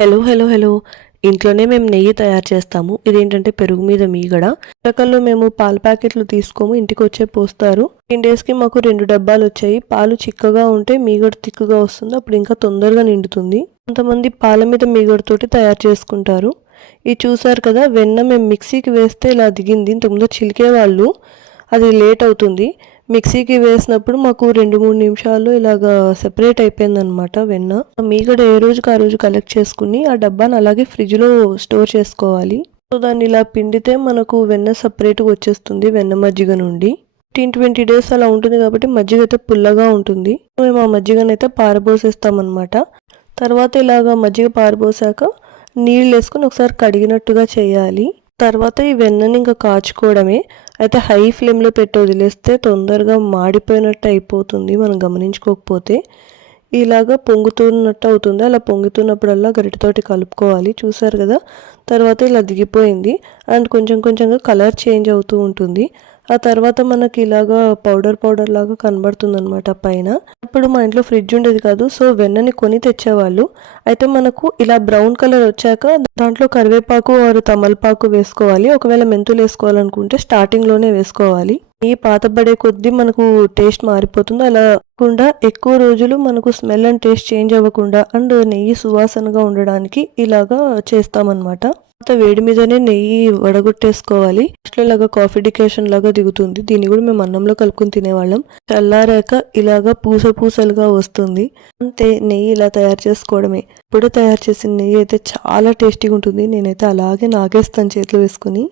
Hello hello hello ఇంట్లోనే మేము నెయ్యి తయారు చేస్తాము. ఇదేంటంటే పెరుగు మీద మీగడ. రకాల్లో మేము పాల ప్యాకెట్లు తీసుకోము, ఇంటికి వచ్చే పోస్తారు. 10 డేస్కి మాకు 2 డబ్బాలు వచ్చాయి. పాలు చిక్కగా ఉంటే మీగడ తిక్కుగా వస్తుంది, అప్పుడు ఇంకా తొందరగా నిండుతుంది. కొంతమంది పాల మీద మీగడతోటి తయారు చేసుకుంటారు. ఇది చూసారు కదా, వెన్న మేము మిక్సీకి వేస్తే ఇలా దిగింది. ఇంతకుముందు చిలికేవాళ్ళు, అది లేట్ అవుతుంది. మిక్సీకి వేసినప్పుడు మాకు 2-3 నిమిషాల్లో ఇలాగా సెపరేట్ అయిపోయిందనమాట వెన్న. మీగడ ఏ రోజుకి ఆ రోజు కలెక్ట్ చేసుకుని ఆ డబ్బాని అలాగే ఫ్రిడ్జ్లో స్టోర్ చేసుకోవాలి. సో దాన్ని ఇలా పిండితే మనకు వెన్న సపరేట్గా వచ్చేస్తుంది వెన్న మజ్జిగ నుండి. 15-20 డేస్ అలా ఉంటుంది కాబట్టి మజ్జిగ అయితే పుల్లగా ఉంటుంది. మేము ఆ మజ్జిగనైతే పారబోసేస్తామన్నమాట. తర్వాత ఇలాగా మజ్జిగ పారబోసాక నీళ్ళు వేసుకుని ఒకసారి కడిగినట్టుగా చేయాలి. తర్వాత ఈ వెన్నని ఇంకా కాచుకోవడమే. అయితే హై ఫ్లేమ్లో పెట్టి వదిలేస్తే తొందరగా మాడిపోయినట్టు అయిపోతుంది మనం గమనించుకోకపోతే. ఇలాగా పొంగుతున్నట్టు అవుతుంది. అలా పొంగుతున్నప్పుడల్లా గరిటెతోటి కలుపుకోవాలి. చూసారు కదా, తర్వాత ఇలా దిగిపోయింది అండ్ కొంచెం కొంచెంగా కలర్ చేంజ్ అవుతూ ఉంటుంది. ఆ తర్వాత మనకి ఇలాగా పౌడర్ లాగా కనబడుతుంది అనమాట పైన. అప్పుడు మా ఇంట్లో ఫ్రిడ్జ్ ఉండేది కాదు, సో వెన్నని కొని తెచ్చేవాళ్ళు. అయితే మనకు ఇలా బ్రౌన్ కలర్ వచ్చాక దాంట్లో కరివేపాకు ఆరు తమలపాకు వేసుకోవాలి. ఒకవేళ మెంతులు వేసుకోవాలనుకుంటే స్టార్టింగ్లోనే వేసుకోవాలి. ఈ పాతబడే కొద్దీ మనకు టేస్ట్ మారిపోతుంది. అలా కాకుండా ఎక్కువ రోజులు మనకు స్మెల్ అండ్ టేస్ట్ చేంజ్ అవ్వకుండా అండ్ నెయ్యి సువాసనగా ఉండడానికి ఇలాగా చేస్తామన్నమాట. వేడి మీదనే నెయ్యి వడగొట్టేసుకోవాలి. ఫస్ట్లో ఇలాగా కాఫీ డికాషన్ లాగా దిగుతుంది. దీన్ని కూడా మేము అన్నంలో కలుపుకొని తినేవాళ్ళం. చల్లారాక ఇలాగా పూసలుగా వస్తుంది. అంతే, నెయ్యి ఇలా తయారు చేసుకోవడమే. ఇప్పుడు తయారు చేసిన నెయ్యి అయితే చాలా టేస్టీగా ఉంటుంది. నేనైతే అలాగే నాగేస్తాను చేతిలో వేసుకుని.